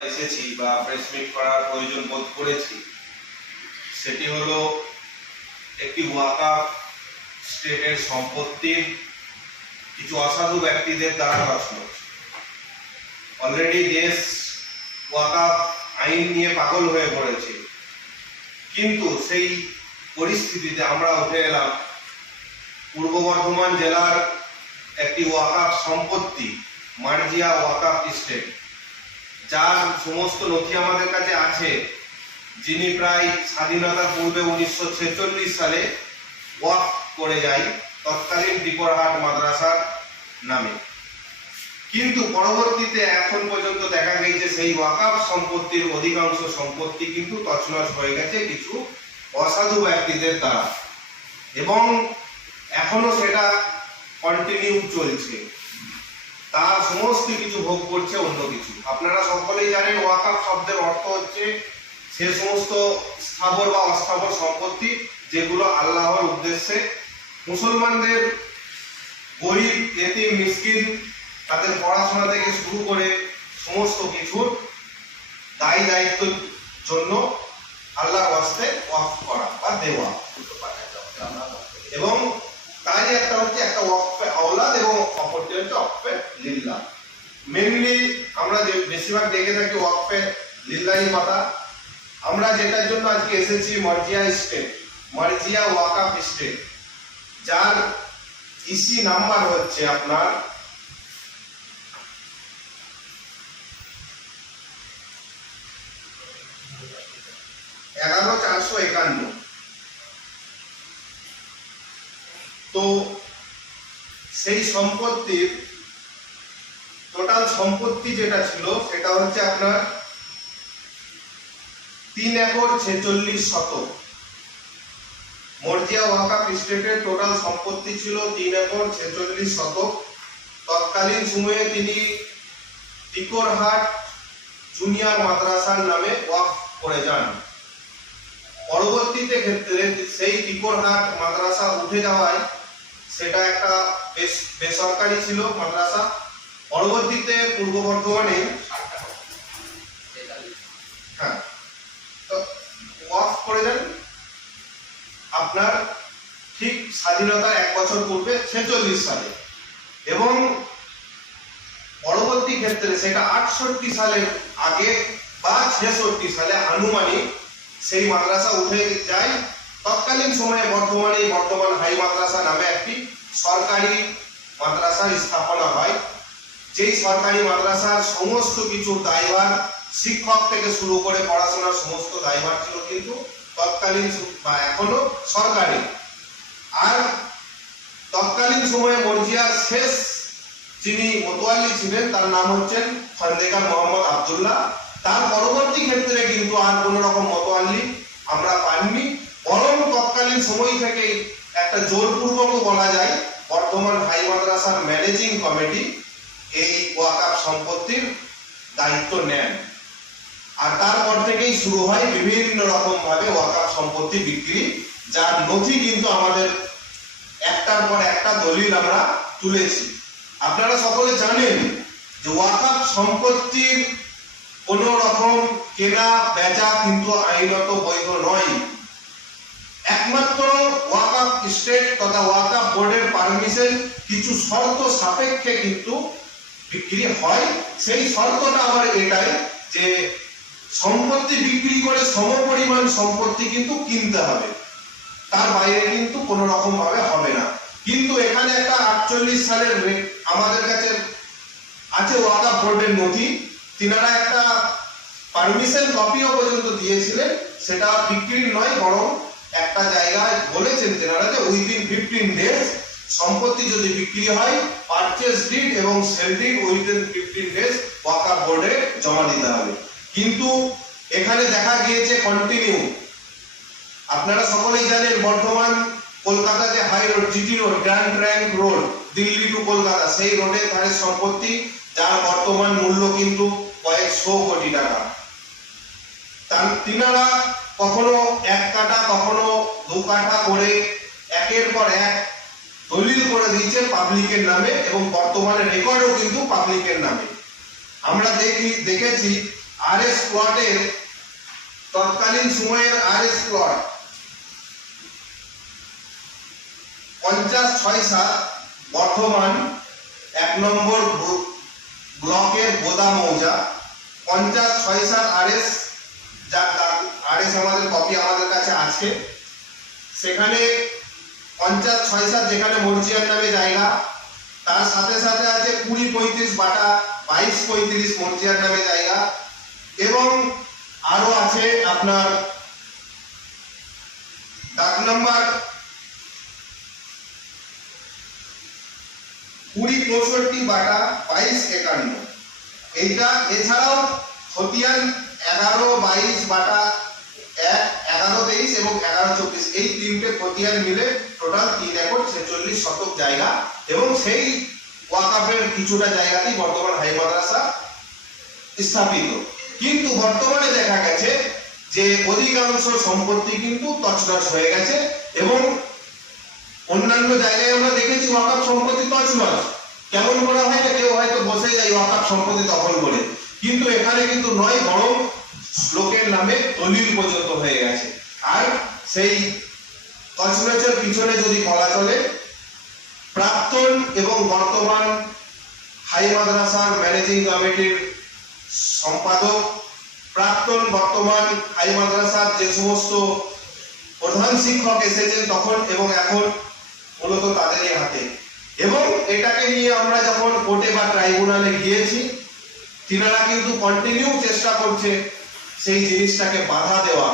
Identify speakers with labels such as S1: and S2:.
S1: এসেছি বা press meet করার প্রয়োজন বোধ করেছি, সেটি হলো একটি ওয়াকাফ স্টেটের সম্পত্তির কিছু অসাধু ব্যক্তিদের দ্বারা নষ্ট অলরেডি দেশ ওয়াকাফ আইন নিয়ে পাগল হয়ে পড়েছে। কিন্তু সেই পরিস্থিতিতে আমরা উঠে এলাম। পূর্ব বর্ধমান জেলার একটি ওয়াকাফ সম্পত্তি, মার্জিয়া ওয়াকাফ স্টেট। যার সমস্ত নথি আমাদের কাছে আছে, যিনি প্রায় স্বাধীনতার পূর্বে উনিশশো ছেচল্লিশ সালে ওয়াক করে যায় তৎকালীন ত্রিপুরাহাট মাদ্রাসার নামে। কিন্তু পরবর্তীতে এখন পর্যন্ত দেখা গেছে সেই ওয়াকাফ সম্পত্তির অধিকাংশ সম্পত্তি কিন্তু তছনছ হয়ে গেছে কিছু অসাধু ব্যক্তিদের দ্বারা। এবং এখনও সেটা কন্টিনিউ চলছে। তার সমস্ত কিছু ভোগ করছে অন্য কিছু। আপনারা সকলেই জানেন ওয়াকাফ শব্দের অর্থ হচ্ছে সে সমস্ত স্থাবর বা অস্থাবর সম্পত্তি যেগুলো আল্লাহর উদ্দেশ্যে। মুসলমানদের গরিব, এতিম, মিসকিন, তাদের পড়াশোনা থেকে শুরু করে সমস্ত কিছুর দায়ী দায়িত্বের জন্য আল্লাহর ওয়াস্তে ওয়াফ করা বা দেওয়া। এবং তারই একটা হচ্ছে একটা ওয়াকফে আওলাদ এবং অপরটি হচ্ছে ওয়াকফে লিল্লা। মেনলি আমরা যে বেশিরভাগ দেখে থাকি ওয়াকফে লিল্লাহি মাতা আমরা যেটার জন্য আজকে এসেছি মার্জিয়া স্টেট, মার্জিয়া ওয়াকাফ স্টেট, যার ইসি নাম্বার হচ্ছে আপনার এগারো চারশো একান্ন তো সেই সম্পত্তির টোটাল সম্পত্তি যেটা ছিল, সেটা হচ্ছে আপনার তিন একর ছেচল্লিশ শতক। মর্জিয়া ওয়াকাফ স্টেটের টোটাল সম্পত্তি ছিল তিন একর ছেচল্লিশ শতক। তৎকালীন সময়ে তিনি টিকরহাট জুনিয়র মাদ্রাসার নামে ওয়াক করে যান। পরবর্তীতে ক্ষেত্রে সেই টিকরহাট মাদ্রাসা উঠে যাওয়ায় সেটা একটা বেসরকারি ছিল মাদ্রাসা। পরবর্তীতে পূর্ব বর্ধমানে হ্যাঁ আপনার ঠিক স্বাধীনতার এক বছর পূর্বে ছেচল্লিশ সালে। এবং পরবর্তী ক্ষেত্রে সেটা আটষট্টি সালের আগে বা ছেষট্টি সালে আনুমানিক সেই মাদ্রাসা উঠে যায়। তৎকালীন সময়ে বর্তমানে এই বর্তমান হাই মাদ্রাসা নামে একটি সরকারি মাদ্রাসার স্থাপনা হয়। যেই সরকারি মাদ্রাসার সমস্ত কিছু দায়ভার শিক্ষক থেকে শুরু করে পড়াশোনার সমস্ত দায়ভার ছিল কিন্তু তৎকালীন বা এখনও সরকারি। আর তৎকালীন সময়ে মর্জিয়ার শেষ যিনি মোতোয়াল্লি ছিলেন, তার নাম হচ্ছেন খন্দেকার মোহাম্মদ আবদুল্লাহ। তার পরবর্তী ক্ষেত্রে কিন্তু আর কোনো রকম মোতোয়াল্লি আমরা পাইনি। বরং তৎকালীন সময় থেকেই একটা জোরপূর্বক বলা যায় বর্তমান হাই মাদ্রাসার ম্যানেজিং কমিটি এই ওয়াকাফ সম্পত্তির দায়িত্ব নেন। আর তারপর থেকেই শুরু হয় বিভিন্ন রকম ভাবে সম্পত্তি বিক্রি, যার নথি কিন্তু আমাদের একটার পর একটা দলিল আমরা তুলেছি। আপনারা সকলে জানেন যে ওয়াকাফ সম্পত্তির কোন রকম কেনা বেচা কিন্তু আইনত বৈধ নয়। স্টেট তথা ওয়াকাফ বোর্ডের পারমিশন কিছু শর্ত সাপেক্ষে কিন্তু বিক্রি হয়। সেই শর্তটা আবার এটাই যে সম্পত্তি বিক্রি করে সমপরিমাণ সম্পত্তি কিন্তু কিনতে হবে। তার বাইরে কিন্তু কোনো রকম ভাবে হবে না। কিন্তু এখানে একটা আটচল্লিশ সালের আমাদের কাছে আছে ওয়াকাফ বোর্ডের নথি। তিনারা একটা পারমিশন কপিও পর্যন্ত দিয়েছিলেন। সেটা বিক্রির নয়, বরং একটা জায়গায় বলেছেন তেনারা যে উইদিন ফিফটিন ডেজ সম্পত্তি যদি বিক্রি হয় পারচেস ডিড এবং sale deed within fifteen days ওয়াকাফ বোর্ডে জমা দিতে হবে। কিন্তু এখানে দেখা গিয়েছে কন্টিনিউ আপনারা সকলেই জানেন বর্তমান কলকাতা যে high road GT road grand trunk road Delhi to Kolkata, সেই রোডের ধারে সম্পত্তি, যার বর্তমান মূল্য কিন্তু কয়েকশো কোটি টাকা। তিনারা কখনো এক কাটা, কখনো দু কাটা করে একের পর এক দলিল করে দিয়েছে পাবলিকের নামে এবং বর্তমানে রেকর্ডও কিন্তু পাবলিকের নামে। আমরা দেখি, দেখেছি আর এস প্লটের তৎকালীন সময়ের আর এস প্লট পঞ্চাশ ছয় সাত বর্ধমান এক নম্বর ব্ল- ব্লকের বোদা মৌজা। পঞ্চাশ ছয় সাত আর এস যার আর এস আমাদের কপি আমাদের কাছে আছে। সেখানে পঞ্চাশ, ছয় সাত যেখানে মর্জিয়ার নামে জায়গা, তার সাথে সাথে আছে কুড়ি, পঁয়ত্রিশ বাটা, বাইশ, পঁয়ত্রিশ মর্জিয়ার নামে জায়গা এবং আরও আছে আপনার ডাক নাম্বার কুড়ি পঁয়ষট্টি বাটা, বাইশ, একান্ন। এইটা এছাড়াও খতিয়ান, এগারো, বাইশ বাটা এবং এগারো চব্বিশ। এই তিনটে খতিয়ান মিলে টোটাল তিন একর ছেচল্লিশ শতক জায়গা এবং সেই ওয়াকাফের কিছুটা জায়গাতেই বর্তমান হাই মাদ্রাসা স্থাপিত। কিন্তু বর্তমানে দেখা গেছে যে অধিকাংশ সম্পত্তি কিন্তু তছনছ হয়ে গেছে এবং অন্যান্য জায়গায় আমরা দেখেছি ওয়াকাফ সম্পত্তি তছনছ। কেমন করা হয় না, কেউ হয়তো বসে যায় ওয়াকাফ সম্পত্তি দখল করে। কিন্তু এখানে কিন্তু নয়, বরং লোকের নামে দলিল পর্যন্ত হয়ে গেছে। আর সেই তছনছের পিছনে যদি বলা চলে, প্রাক্তন এবং বর্তমান হাই মাদ্রাসার ম্যানেজিং কমিটির সম্পাদক, প্রাক্তন বর্তমান হাই মাদ্রাসার যে সমস্ত প্রধান শিক্ষক এসেছেন তখন এবং এখন মূলত তাদেরই হাতে। এবং এটাকে নিয়ে আমরা যখন কোর্টে বা ট্রাইব্যুনালে গিয়েছি, তিনারা কিন্তু কন্টিনিউ চেষ্টা করছে সেই জিনিসটাকে বাধা দেওয়া।